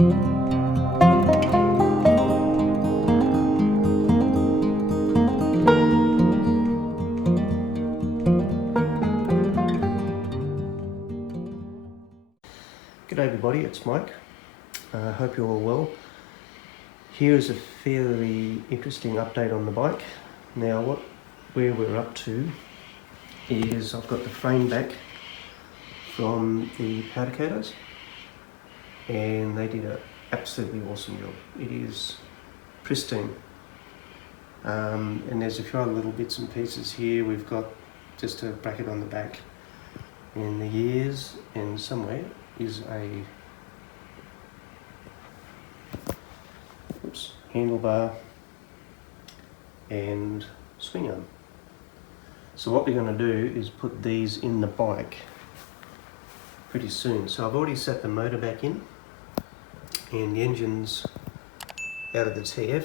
G'day everybody, it's Mike. Hope you're all well. Here is a fairly interesting update on the bike. Now where we're up to is I've got the frame back from the powder coaters and they did an absolutely awesome job. It is pristine. And there's a few other little bits and pieces here. We've got just a bracket on the back and the ears, and somewhere is a handlebar and swing arm. So what we're going to do is put these in the bike pretty soon. So I've already set the motor back in and the engine's out of the TF,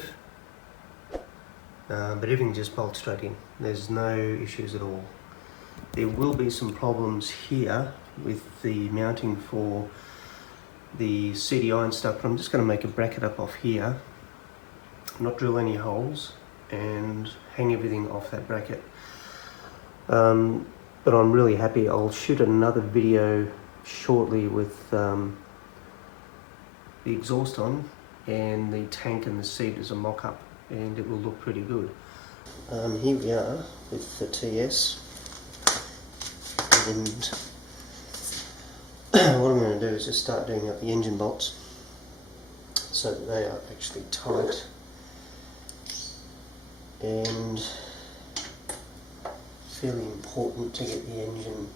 but everything just bolts straight in. There's no issues at all. There will be some problems here with the mounting for the CDI and stuff, but I'm just going to make a bracket up off here, not drill any holes, and hang everything off that bracket. But I'm really happy. I'll shoot another video shortly with the exhaust on and the tank and the seat as a mock-up, and it will look pretty good. Here we are with the TS, and what I'm going to do is just start doing up the engine bolts so that they are actually tight, and fairly important to get the engine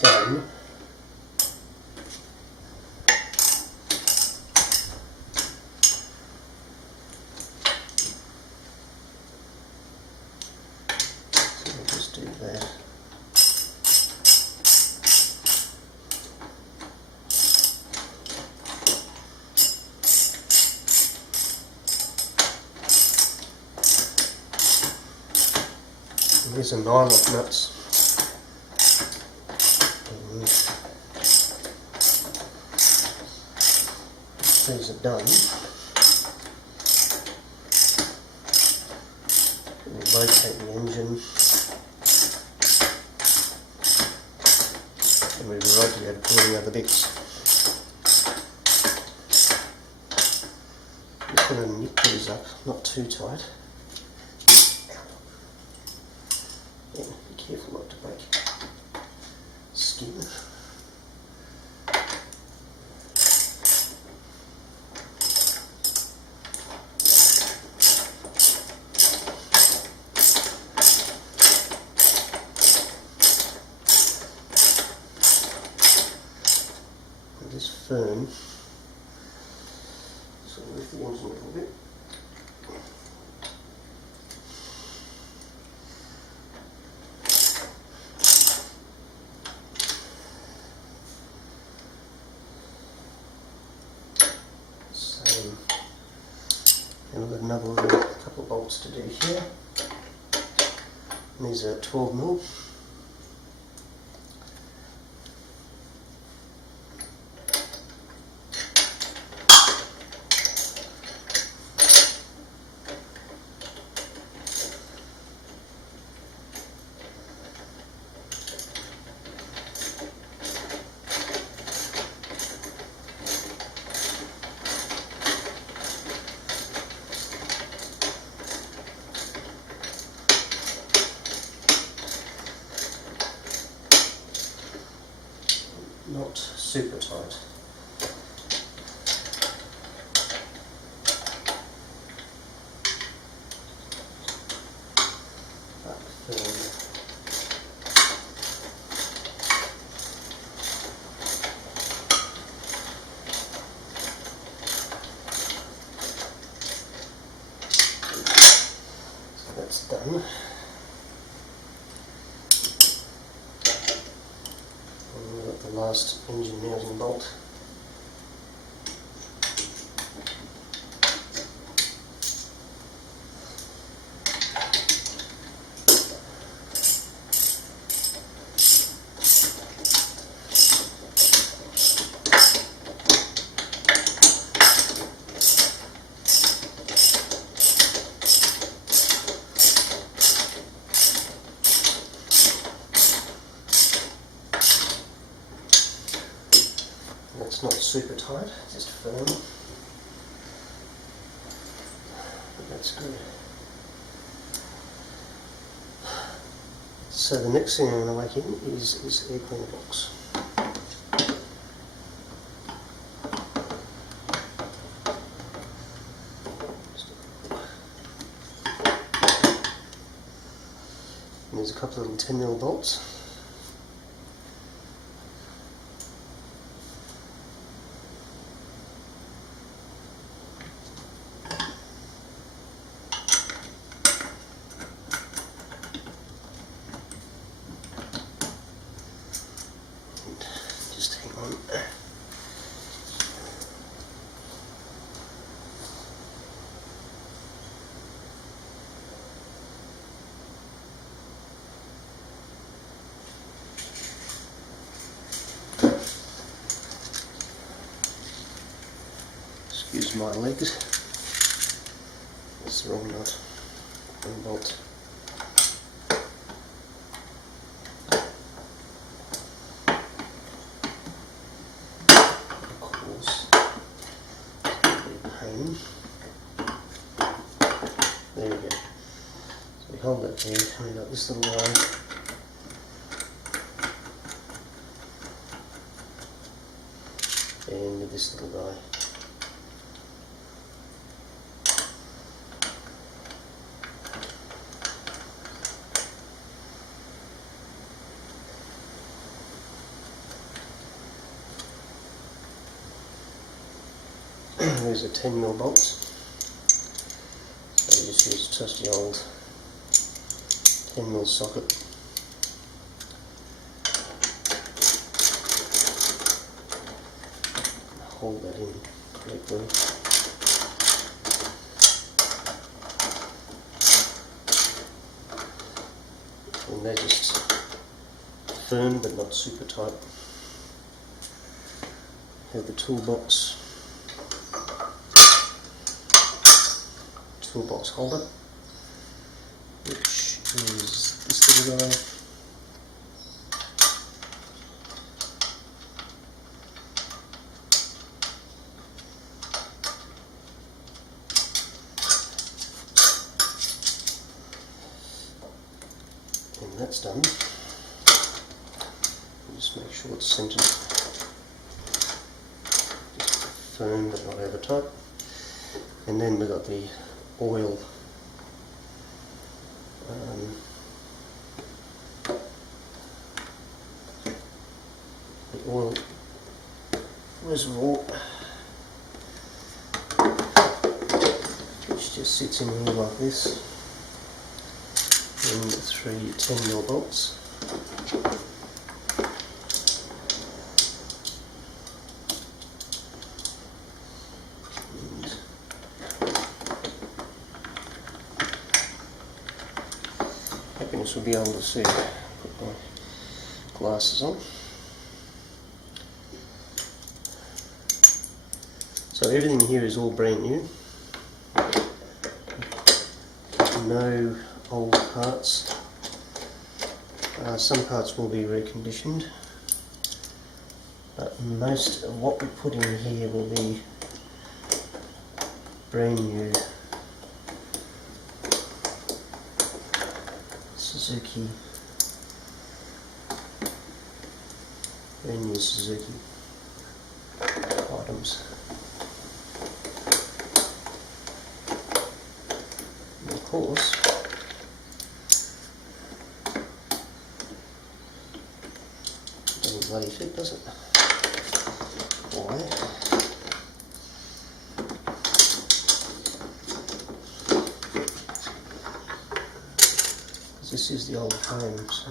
done. So we'll just do that. Here's some nylock nuts. And these are done. We'll rotate the engine. And we'll rotate to all the other bits. Just going to nip these up, not too tight. Yeah, be careful not to break skin. And this firm, so I'll lift the engine a little bit. And we've got another little couple of bolts to do here. And these are 12mm. Not super tight. But firm. So that's done. The last engine mounting bolt. it's not super tight, just firm. But that's good. So the next thing I'm going to whack in is this air cleaner box. And there's a couple of little 10mm bolts. Just hang on. Excuse my legs. It's the wrong nut and bolt. There we go. So we hold that there, and we've got this little line. And with this little guy. There's a 10mm bolts. So you just use a trusty old 10mm socket. Hold that in correctly. And they're just firm but not super tight. Have the toolbox holder, which is this little guy. And that's done. Just make sure it's centered. Just firm but not over tight. And then we've got the oil reservoir, which just sits in here like this, and the 3 10mm bolts. Happiness will be able to see. Put my glasses on. So everything here is all brand new. No old parts. Some parts will be reconditioned, but most of what we put in here will be brand new Suzuki, brand new Suzuki items. And of course, it doesn't bloody fit, does it? Why? This is the old frame, so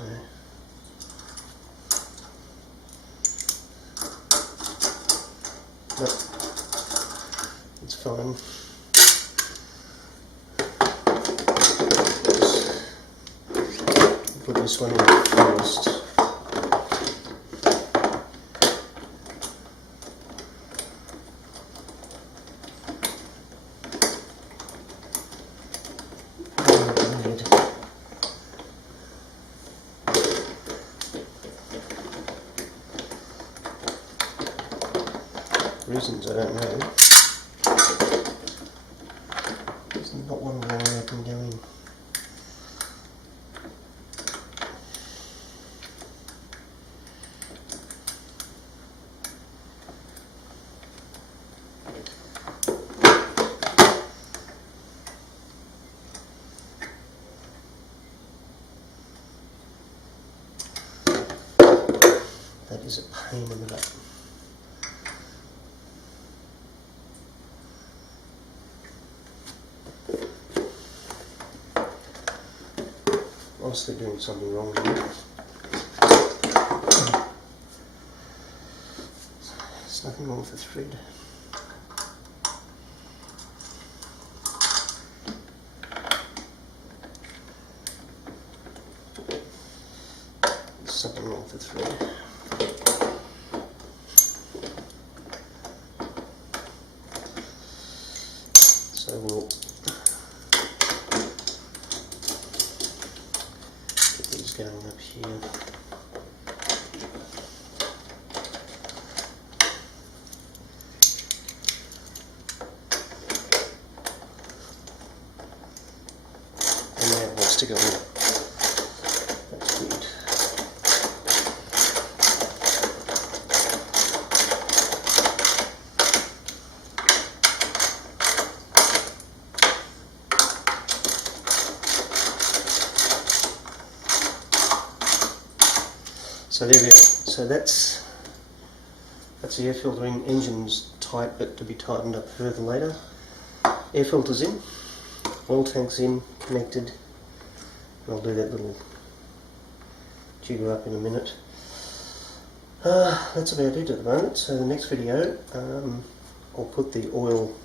no, it's fine. Put this one in first. reasons I don't know, there's not one wire I can go in. That is a pain in the butt. Honestly doing something wrong here. There's nothing wrong with the thread. There's something wrong with the thread. So we'll get these going up here. And that wants to go in. That's good. So there we go. So that's the air filter in. Engine's tight, but to be tightened up further later. Air filter's in, oil tank's in, connected. I'll do that little jigger up in a minute. That's about it at the moment. So the next video, I'll put the oil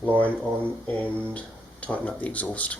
line on and tighten up the exhaust.